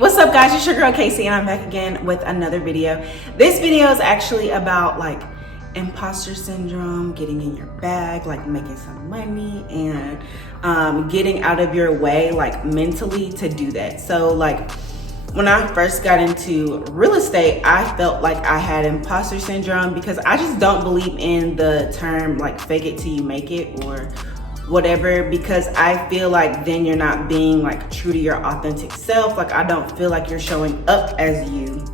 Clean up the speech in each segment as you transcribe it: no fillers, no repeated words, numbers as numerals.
What's up, guys? It's your girl Kasey, and I'm back again with another video. This video is actually about like imposter syndrome, getting in your bag, like making some money, and getting out of your way, like mentally, to do that. So like when I first got into real estate, I felt like I had imposter syndrome because I just don't believe in the term like fake it till you make it or whatever, because I feel like then you're not being like true to your authentic self. Like I don't feel like you're showing up as you,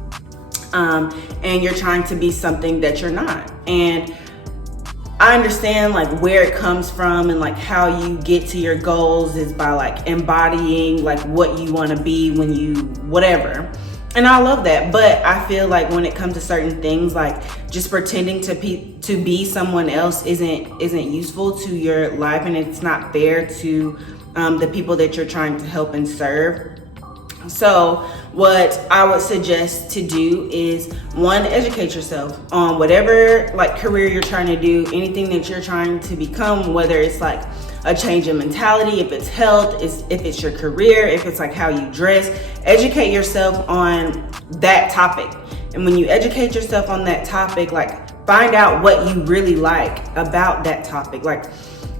and you're trying to be something that you're not. And I understand like where it comes from, and like how you get to your goals is by like embodying like what you want to be when you whatever. And I love that, but I feel like when it comes to certain things, like just pretending to be someone else isn't useful to your life, and it's not fair to the people that you're trying to help and serve. So what I would suggest to do is, one, educate yourself on whatever like career you're trying to do, anything that you're trying to become, whether it's like a change in mentality, if it's health, if it's your career, if it's like how you dress. Educate yourself on that topic. And when you educate yourself on that topic, like find out what you really like about that topic. Like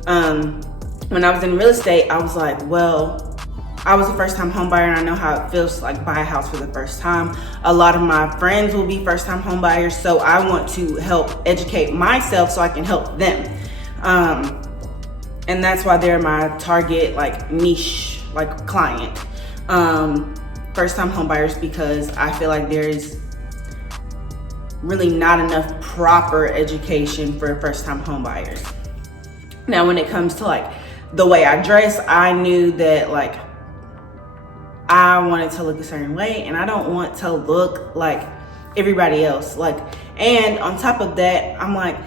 when I was in real estate, I was like, well, I was a first-time home buyer, and I know how it feels to like buy a house for the first time. A lot of my friends will be first-time home buyers, so I want to help educate myself so I can help them. And that's why they're my target like niche like client, first-time home buyers, because I feel like there's really not enough proper education for first-time home buyers. Now, when it comes to like the way I dress, I knew that like I wanted to look a certain way, and I don't want to look like everybody else. Like, and on top of that, I'm like,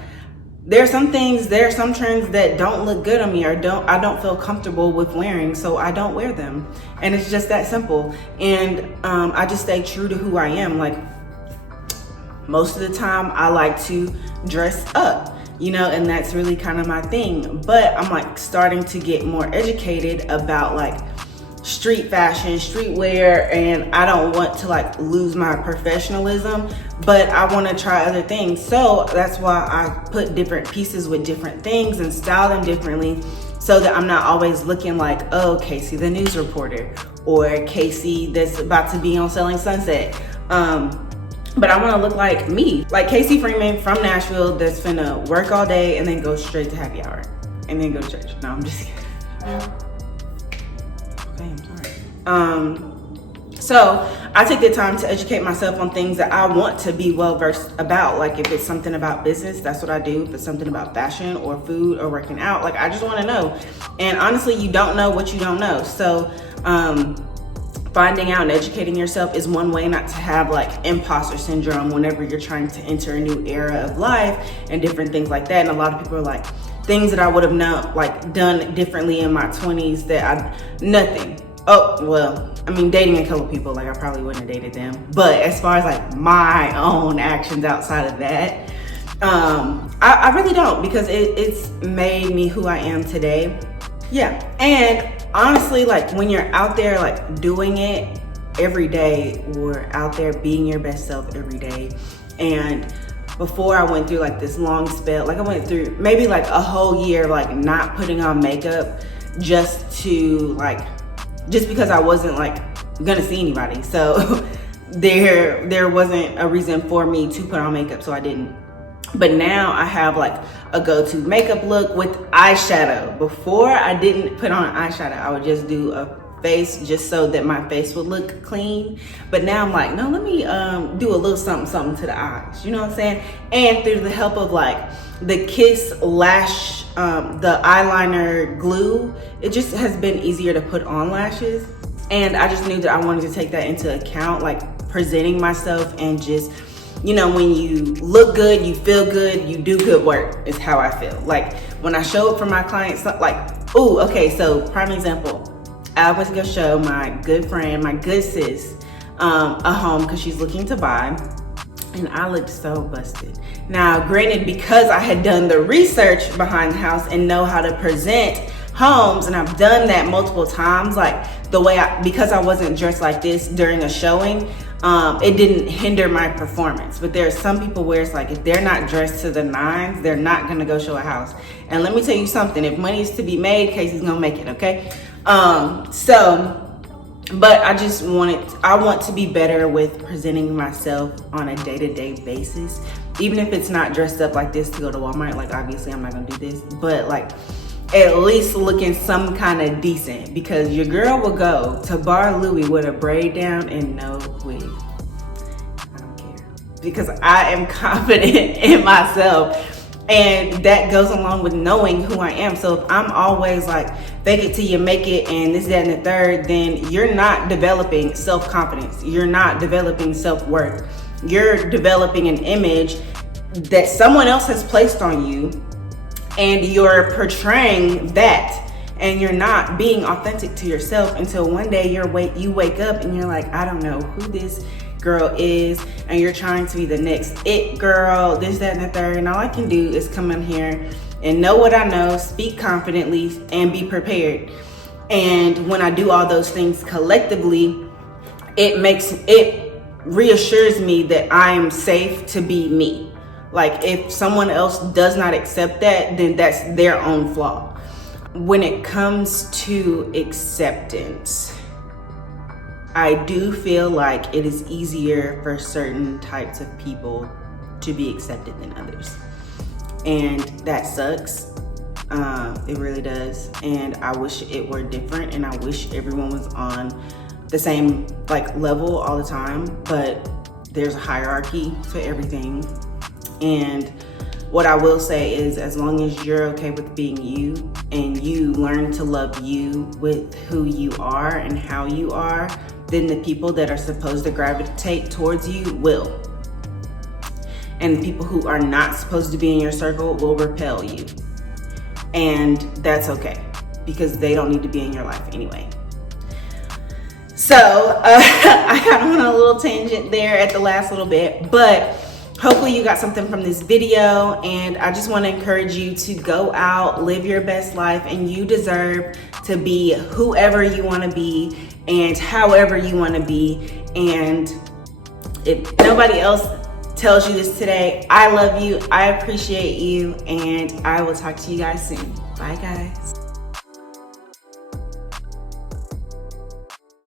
there are some trends that don't look good on me, or I don't feel comfortable with wearing, so I don't wear them. And it's just that simple. And I just stay true to who I am. Like most of the time I like to dress up, you know, and that's really kind of my thing. But I'm like starting to get more educated about like street fashion, streetwear, and I don't want to like lose my professionalism, but I want to try other things. So that's why I put different pieces with different things and style them differently, so that I'm not always looking like, oh, Kasey the news reporter, or Kasey that's about to be on Selling Sunset. But I want to look like me, like Kasey Freeman from Nashville, that's finna work all day and then go straight to happy hour and then go to church. No, I'm just kidding. So I take the time to educate myself on things that I want to be well versed about. Like if it's something about business, that's what I do. If it's something about fashion or food or working out, like I just want to know. And honestly, you don't know what you don't know. So finding out and educating yourself is one way not to have like imposter syndrome whenever you're trying to enter a new era of life and different things like that. And a lot of people are like, things that I would have done differently in my 20s nothing. Oh, well, I mean, dating a couple people, like I probably wouldn't have dated them. But as far as like my own actions outside of that, I really don't, because it's made me who I am today. Yeah. And honestly, like when you're out there like doing it every day, or out there being your best self every day, and before I went through like this long spell, like I went through maybe like a whole year like not putting on makeup just because I wasn't like gonna see anybody. So there wasn't a reason for me to put on makeup, so I didn't. But now I have like a go-to makeup look with eyeshadow. Before, I didn't put on eyeshadow. I would just do a face just so that my face would look clean. But now I'm like, no, let me do a little something to the eyes, you know what I'm saying? And through the help of like the Kiss lash, the eyeliner glue, it just has been easier to put on lashes. And I just knew that I wanted to take that into account, like presenting myself, and just, you know, when you look good, you feel good, you do good work, is how I feel. Like when I show up for my clients, like, ooh, okay, so prime example, I went to go show my good friend, my good sis, a home because she's looking to buy, and I looked so busted. Now, granted, because I had done the research behind the house and know how to present homes, and I've done that multiple times, like because I wasn't dressed like this during a showing, it didn't hinder my performance. But there are some people where it's like, if they're not dressed to the nines, they're not gonna go show a house. And let me tell you something, if money is to be made, Kasey's gonna make it, okay? But I want to be better with presenting myself on a day-to-day basis. Even if it's not dressed up like this to go to Walmart, like obviously I'm not gonna do this, but like at least looking some kind of decent, because your girl will go to Bar Louie with a braid down and no wig. I don't care, because I am confident in myself. And that goes along with knowing who I am. So if I'm always like, fake it till you make it and this, that, and the third, then you're not developing self-confidence. You're not developing self-worth. You're developing an image that someone else has placed on you, and you're portraying that, and you're not being authentic to yourself until one day you wake up and you're like, I don't know who this girl is, and you're trying to be the next it girl, this, that, and the third, and all I can do is come in here and know what I know, speak confidently, and be prepared. And when I do all those things collectively, it reassures me that I am safe to be me. Like, if someone else does not accept that, then that's their own flaw. When it comes to acceptance, I do feel like it is easier for certain types of people to be accepted than others. And that sucks. It really does. And I wish it were different, and I wish everyone was on the same like level all the time, but there's a hierarchy to everything. And what I will say is, as long as you're okay with being you, and you learn to love you with who you are and how you are, then the people that are supposed to gravitate towards you will. And the people who are not supposed to be in your circle will repel you. And that's okay, because they don't need to be in your life anyway. So I kind of went on a little tangent there at the last little bit, but hopefully you got something from this video. And I just want to encourage you to go out, live your best life, and you deserve to be whoever you want to be and however you want to be. And if nobody else tells you this today, I love you, I appreciate you, and I will talk to you guys soon. Bye guys.